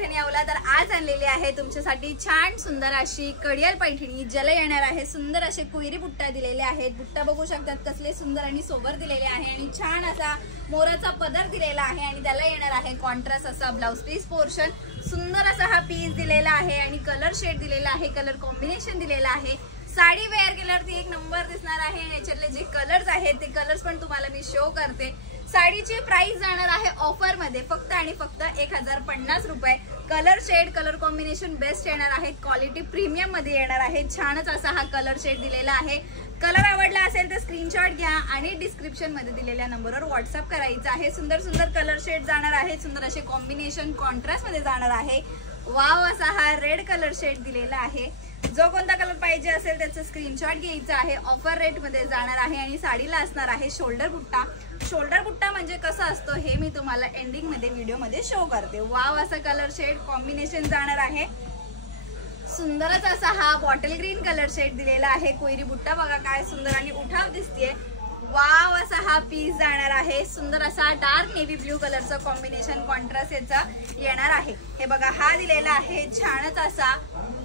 पैठणी आवला तर आज आणलेली आहे तुमच्यासाठी छान सुंदर अशी कडियाल पैठणी ज्याला येणार आहे सुंदर असे कोयरी बुट्टा दिलेले आहेत। बुट्टा बघू शकतात कसले सुंदर आणि सोबर दिलेले आहे आणि छान असा मोराचा पदर दिलेला आहे आणि त्याला येणार आहे कॉन्ट्रास्ट असा ब्लाउज पीस पोर्शन। सुंदर असा हा पीस दिलेला आहे आणि कलर शेड दिलेला आहे, कलर कॉम्बिनेशन दिलेला आहे। साडी वेअर केल्यावरती एक नंबर दिसणार आहे आणि याच्यातले जे कलर्स आहेत ते कलर्स पण तुम्हाला मी शो करते। साडीची प्राइस जाणार आहे ऑफर मध्ये फक्त आणि फक्त 1050 रुपये। Colour shade colour combination best येणार आहे, क्वालिटी प्रीमियम मध्ये येणार आहे। छानच असा हा कलर शेड दिलेला आहे। कलर आवडला असेल तर स्क्रीनशॉट घ्या आणि डिस्क्रिप्शन मध्ये दिलेल्या नंबरवर व्हॉट्सअप करायचा आहे। सुंदर सुंदर कलर शेड जाणार आहे, सुंदर असे कॉम्बिनेशन कॉन्ट्रास्ट मध्ये जाणार आहे। वाव असा हा रेड कलर शेड दिलेला आहे। जो कोणता कलर पाहिजे असेल त्याचा स्क्रीनशॉट घ्यायचा आहे। ऑफर रेट मध्ये जाणार आहे आणि साडीला असणार आहे शोल्डर बुट्टा। शोल्डर बुट्टा म्हणजे कसा असतो हे मी तुम्हाला एंडिंग मध्ये व्हिडिओ मध्ये शो करते। वाव असा कलर शेड कॉम्बिनेशन जाणार आहे। सुंदरच असा हा बॉटल ग्रीन कलर शेड दिलेला आहे। कोयरी बुट्टा बघा काय सुंदर आणि उठाव दिसतेय। वाव असा हा पीस जाणार आहे। सुंदर असा डार्क नेव्ही ब्ल्यू कलरचा कॉम्बिनेशन कॉन्ट्रास्ट याचा येणार आहे। हे बघा हा दिलेला आहे छानच असा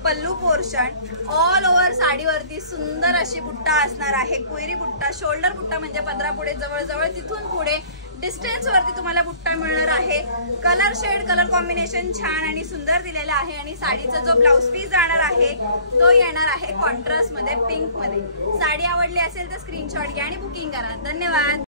पल्लू पोर्शन। ऑल ओव्हर साडीवरती सुंदर अशी बुट्टा असणार आहे, कोयरी बुट्टा। शोल्डर बुट्टा म्हणजे पदरा पुढे जवळ जवळ तिथून पुढे डिस्टन्स वरती तुम्हाला बुट्टा मिळणार आहे। कलर शेड कलर कॉम्बिनेशन छान आणि सुंदर दिलेला आहे आणि साडीचा जो ब्लाउज पीस जाणार आहे तो येणार आहे कॉन्ट्रास्ट मध्ये पिंक मध्ये। साडी आवडली असेल तर स्क्रीनशॉट घ्या आणि बुकिंग करा। धन्यवाद।